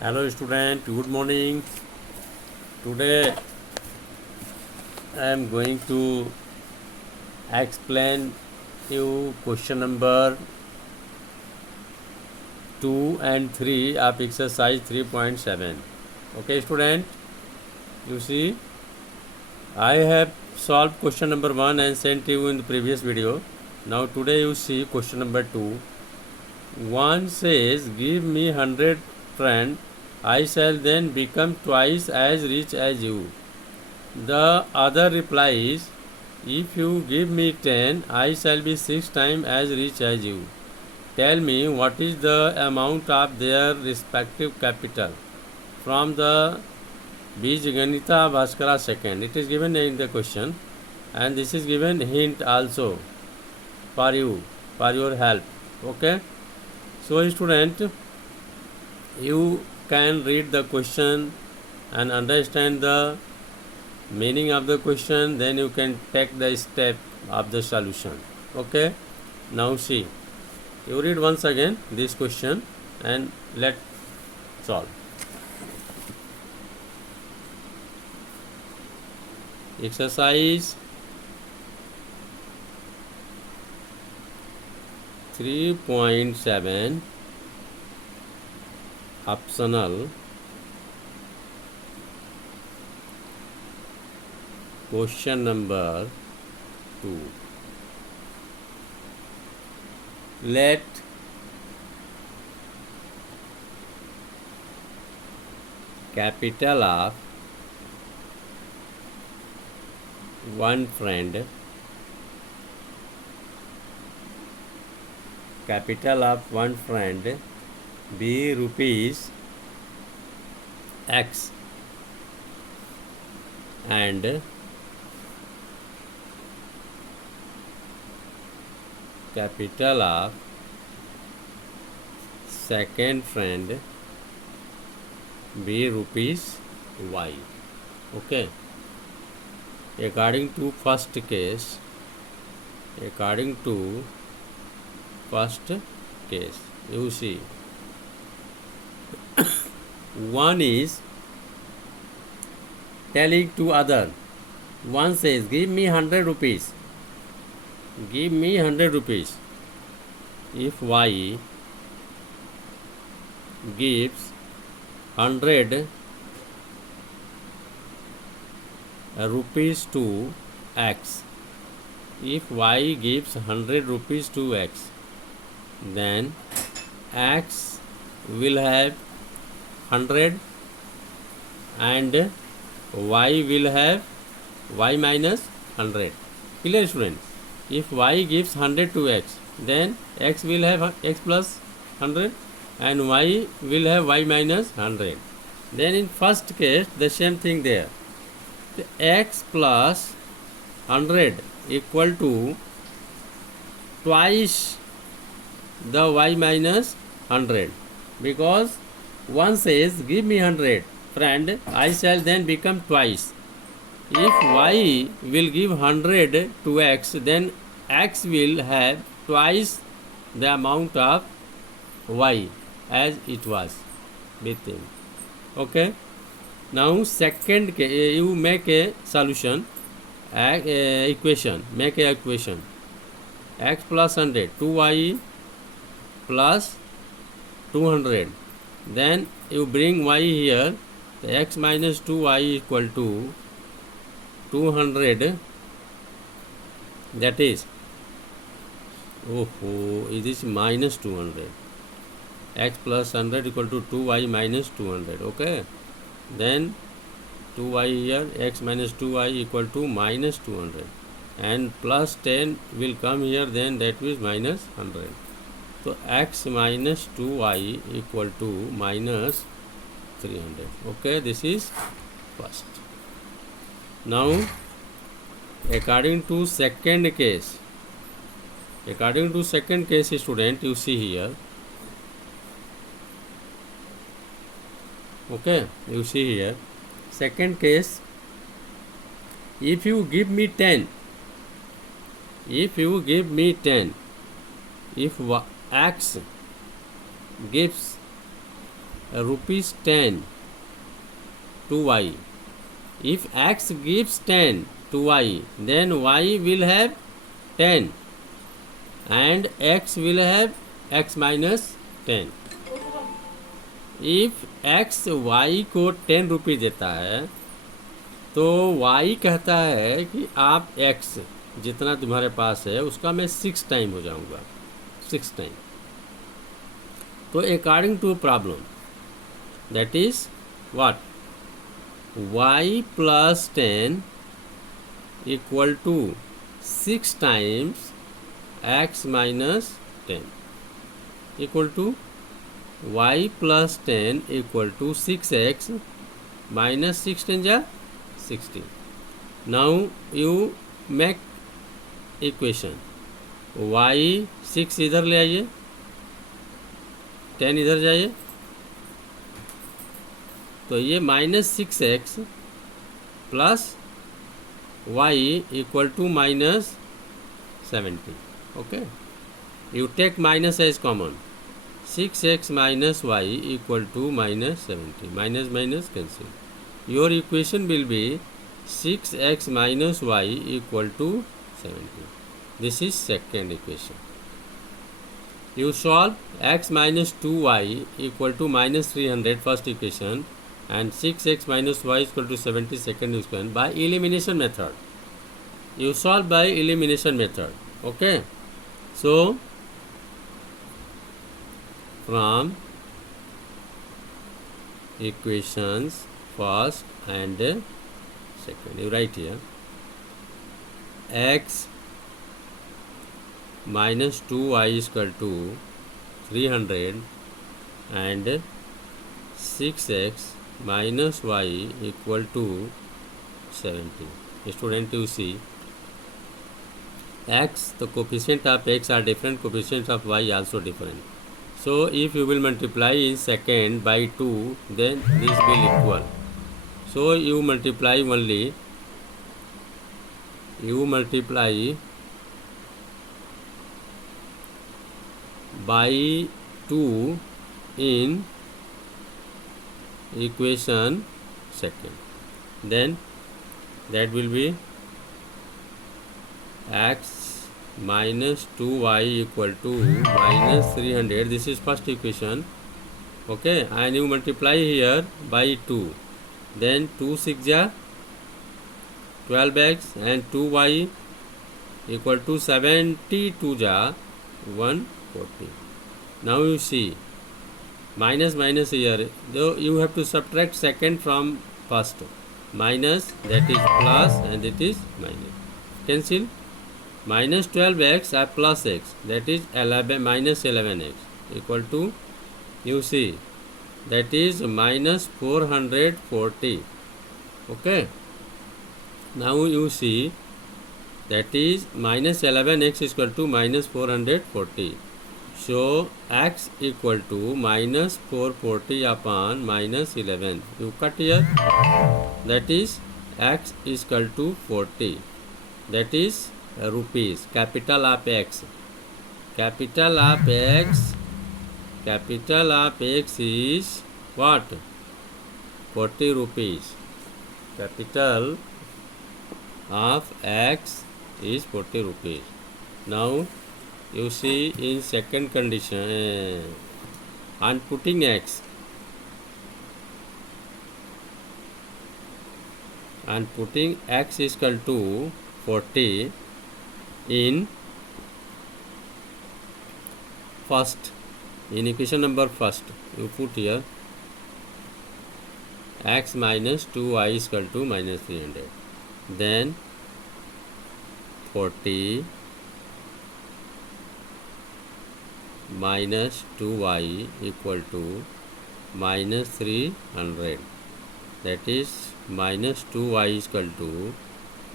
Hello student, good morning. Today I am going to explain you question number 2 and 3 of exercise 3.7. Okay student, you see I have solved question number 1 and sent you in the previous video. Now today you see question number 2. One says, give me 100 friend, I shall then become twice as rich as you. The other replies, if you give me 10, I shall be 6 times as rich as you. Tell me what is the amount of their respective capital. From the Bijaganita Bhaskara second. It is given in the question, and this is given hint also for you, for your help. Okay. So student, you can read the question and understand the meaning of the question, then you can take the step of the solution. Okay, now see, you read once again this question and let's solve. Exercise 3.7 optional question number 2. Let capital of one friend, capital of one friend be rupees X and capital of second friend be rupees Y. Okay. According to first case, you see, one is telling to other. One says, give me 100 rupees. Give me 100 rupees. If Y gives 100 rupees to X, if Y gives 100 rupees to X, then X will have 100 and Y will have Y minus 100. Clear student? If Y gives 100 to X, then X will have X plus 100 and Y will have Y minus 100. Then in first case the same thing there. The X plus 100 equal to twice the Y minus 100, because one says give me 100 friend, I shall then become twice. If Y will give 100 to X, then X will have twice the amount of Y as it was with him. Okay. Now second case, you make a solution, equation, make a equation. X plus 100, 2Y plus 200. Then you bring Y here, the X minus 2Y equal to 200. That is, it is minus 200. X plus 100 equal to 2Y minus 200. Okay. Then 2Y here, X minus 2Y equal to minus 200, and plus 10 will come here, then that is minus 100. So X minus 2Y equal to minus 300. Okay, this is first. Now according to second case, student, you see here. Okay, you see here, second case, if you give me 10, if X gives rupees 10 to y. If x gives 10 to y, then y will have 10 and x will have x minus 10. If x y को 10 रुपये देता है तो y कहता है कि आप x जितना तुम्हारे पास है उसका मैं 6 टाइम हो जाऊंगा, 6 टाइम. तो according to problem that is what, y plus 10 equal to 6 times x minus 10 equal to y plus 10 equal to 6x minus 6 10 ja 60. Now you make equation y 6 इधर ले आइए, 10 इधर जाइए, तो ये -6x plus y equal to -70. Okay, you take minus as common, 6x minus y equal to -70. Minus minus cancel. Your equation will be 6x minus y equal to 70. This is second equation. You solve x minus 2y equal to -300 first equation and 6x minus y equal to 70 second equation by elimination method. You solve by elimination method. Okay. So from equations first and second, you write here x minus 2y is equal to 300 and 6x minus y equal to 70. Student, you see x, the coefficient of x are different, coefficient of y also different. So if you will multiply in second by 2, then this will equal. So you multiply only, you multiply by 2 in equation second, then that will be x minus 2y equal to minus 300. This is first equation. Okay, and you multiply here by 2, then 2 6 ja 12x and 2y equal to 72 ja 140. Now you see minus minus here, though you have to subtract second from first, minus, that is plus, and it is minus, cancel. Minus 12x are plus x, that is 11 minus 11x equal to, you see, that is minus 440. Okay, now you see that is minus 11x is equal to minus 440. So x equal to minus 440 upon minus 11. You cut here, that is x is equal to 40, that is rupees, capital of x, capital of x, capital of x is what, 40 rupees, capital of x is 40 rupees. Now you see in second condition, on putting x, and putting x is equal to 40 in first, in equation number first, you put here x minus 2y is equal to minus 300, then 40 minus 2y equal to minus 300, that is minus 2y is equal to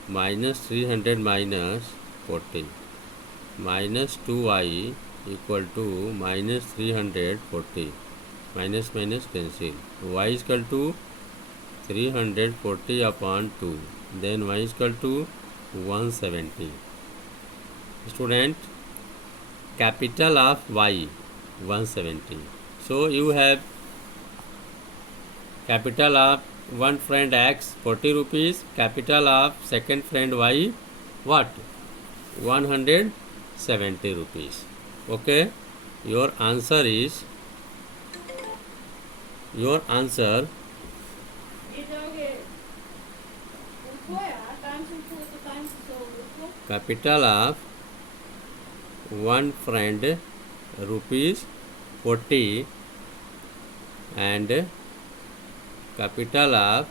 minus 300 minus 40, minus 2y equal to minus 340, minus minus cancel, y is equal to 340 upon 2, then y is equal to 170. Student, capital of y 170. So you have capital of one friend X 40 rupees, capital of second friend Y what? 170 rupees. Okay, your answer is capital of one friend rupees 40 and capital of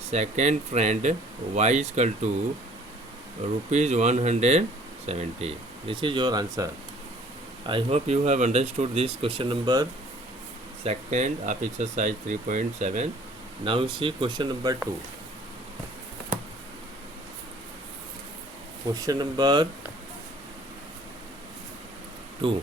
second friend Y is equal to rupees 170. This is your answer. I hope you have understood this question number second of exercise 3.7. Now see question number 2. Question number 2.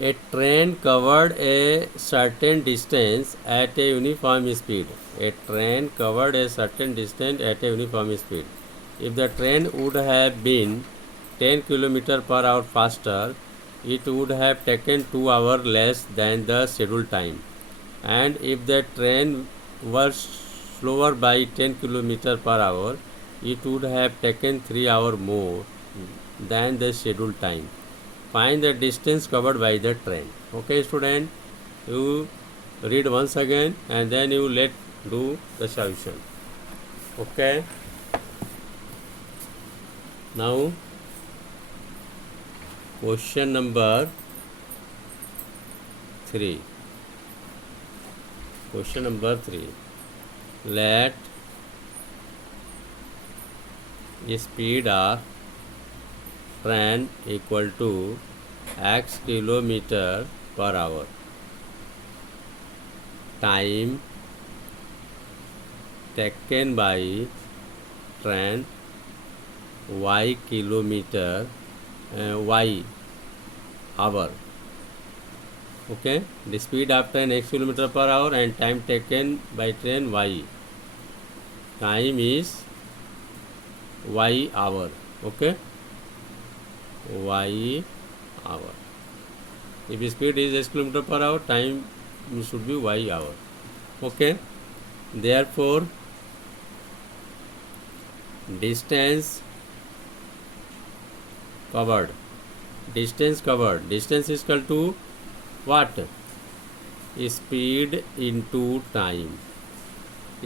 A train covered a certain distance at a uniform speed. A train covered a certain distance at a uniform speed. If the train would have been 10 km per hour faster, it would have taken 2 hours less than the scheduled time. And if the train was slower by 10 km per hour, it would have taken 3 hours more than the scheduled time. Find the distance covered by the train. Okay, student, you read once again and then you let do the solution. Okay. Now, question number 3. Question number 3. Let the speed of train equal to x kilometer per hour. Time taken by train y kilometer y hour. Okay, the speed of train x kilometer per hour and time taken by train y. Time is y hour. Okay, y hour. If speed is x kilometer per hour, time should be y hour. Okay, therefore distance covered is equal to what? Speed into time.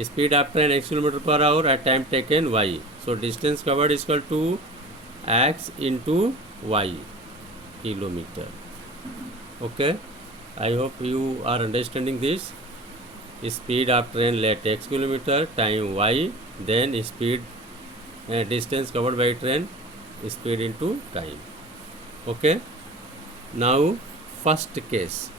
Speed of train x kilometer per hour at time taken y. So distance covered is equal to x into y kilometer. Okay, I hope you are understanding this. Speed of train let x kilometer, time y, then speed distance covered by train, speed into time. Okay, now first case.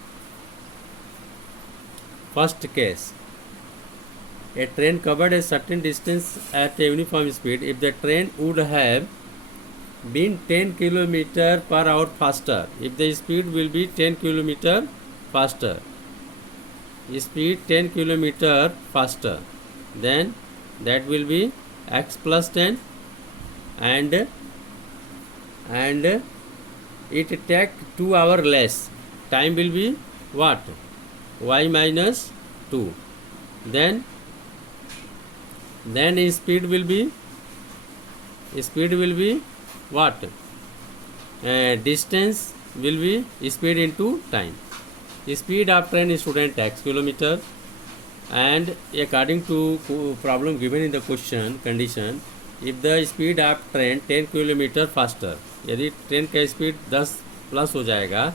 A train covered a certain distance at a uniform speed. If the train would have been 10 km per hour faster, if the speed will be 10 km faster, speed 10 km faster, then that will be x plus 10 and it take 2 hours less. Time will be what? Y minus 2. Then speed will be what? Distance will be speed into time. Speed of train is student x kilometer, and according to problem given in the question condition, if the speed of train 10 km faster, यदि train का speed 10 plus हो जाएगा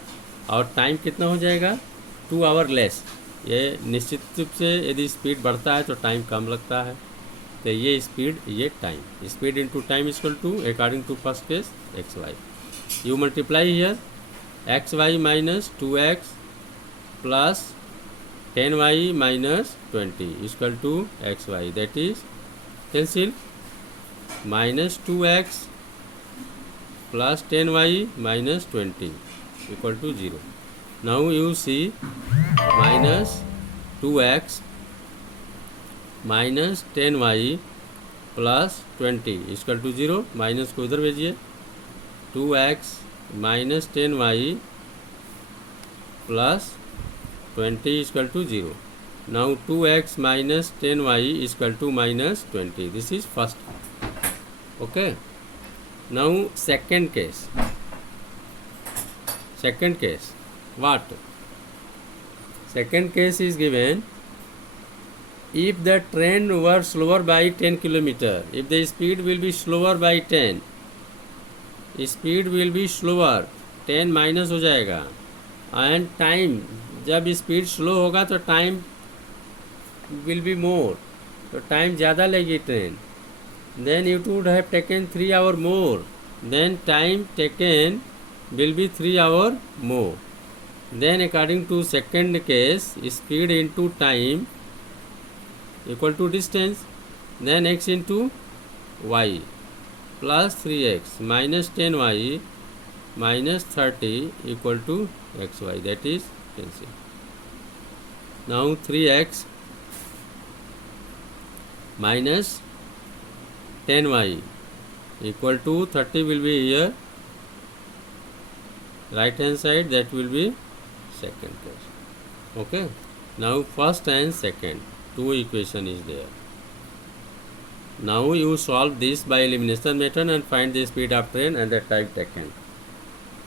और time कितना हो जाएगा 2 our less, ये निश्चित रूप से यदि स्पीड बढ़ता है तो टाइम कम लगता है, तो ये स्पीड ये time, speed into time equal to according to first case X Y. You multiply here X Y minus 2x plus 10y minus 20 equal to X Y, that is cancel minus 2x plus 10y minus 20 equal to 0. Now you see minus 2x minus 10y plus 20 equal to 0. Minus को इधर भेजिए, 2x minus 10y plus 20 equal to 0. Now 2x minus 10y is equal to minus 20. This is first. Okay. Now second case. Second case. What? Second case is given. If the train were slower by 10 km, if the speed will be slower by 10, speed will be slower, 10 minus हो जाएगा, and time, जब speed slow होगा तो time will be more, तो time ज़्यादा लेगी train. Then you would have taken 3 hour more, then time taken will be 3 hour more. Then according to second case, speed into time equal to distance, then x into y plus 3x minus 10y minus 30 equal to xy, that is cancel. Now 3x minus 10y equal to 30 will be here, right hand side, that will be second case. Okay, now first and second two equation is there. Now you solve this by elimination method and find the speed of train and the time taken.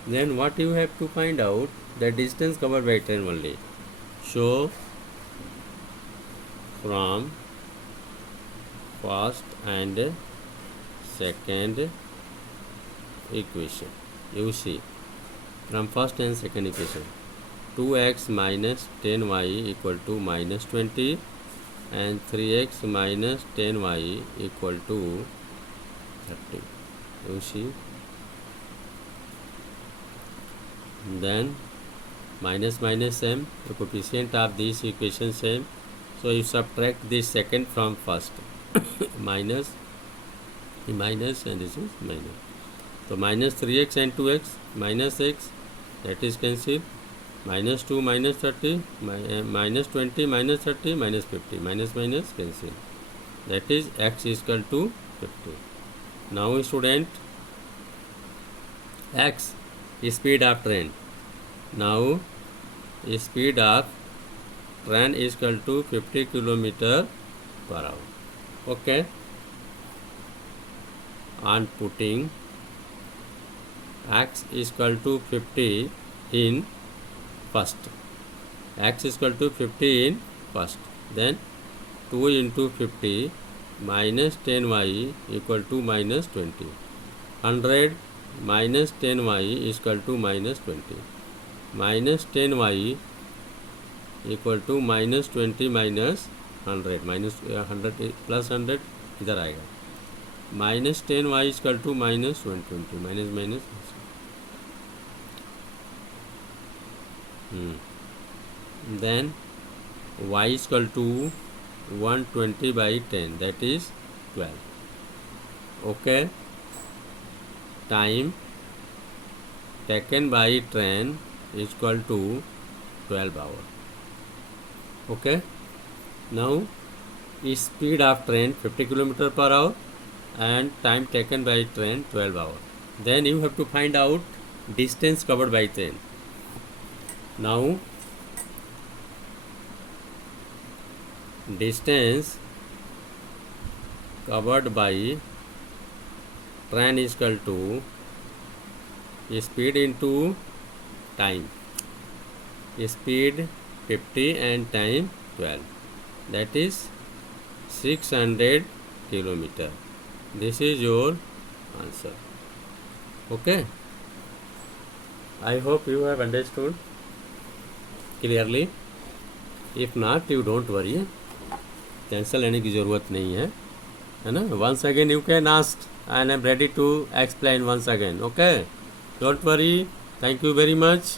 Then what you have to find out, the distance covered by train only. So from first and second equation, you see, from first and second equation, 2x minus 10y equal to minus 20 and 3x minus 10y equal to 30. You see, then minus minus same, the coefficient of this equation same, so you subtract this second from first. minus and this is minus, so minus 3x and 2x minus x, that is cancelled, minus 2 minus 30 minus 20 minus 30 minus 50, minus minus cancel, that is x is equal to 50. Now student, x is speed of train. Now speed of train is equal to 50 km per hour. Okay, on putting x is equal to 50 in first, x is equal to 50 in first, then 2 into 50 minus 10y equal to minus 20, 100 minus 10y is equal to minus 20, minus 10y equal to minus 20 minus 100, minus 100 plus 100 इधर आएगा, minus 10y is equal to minus 120, minus minus then y is equal to 120 by 10, that is 12. Okay, time taken by train is equal to 12 hours. Okay, now speed of train 50 km per hour and time taken by train 12 hours. Then you have to find out distance covered by train. Now distance covered by train is equal to speed into time, speed 50 and time 12, that is 600 km. This is your answer. Okay, I hope you have understood clearly. If not, you don't worry, cancel लेने की ज़रूरत नहीं है ना. Once again you can ask and I am ready to explain once again. Okay, don't worry. Thank you very much.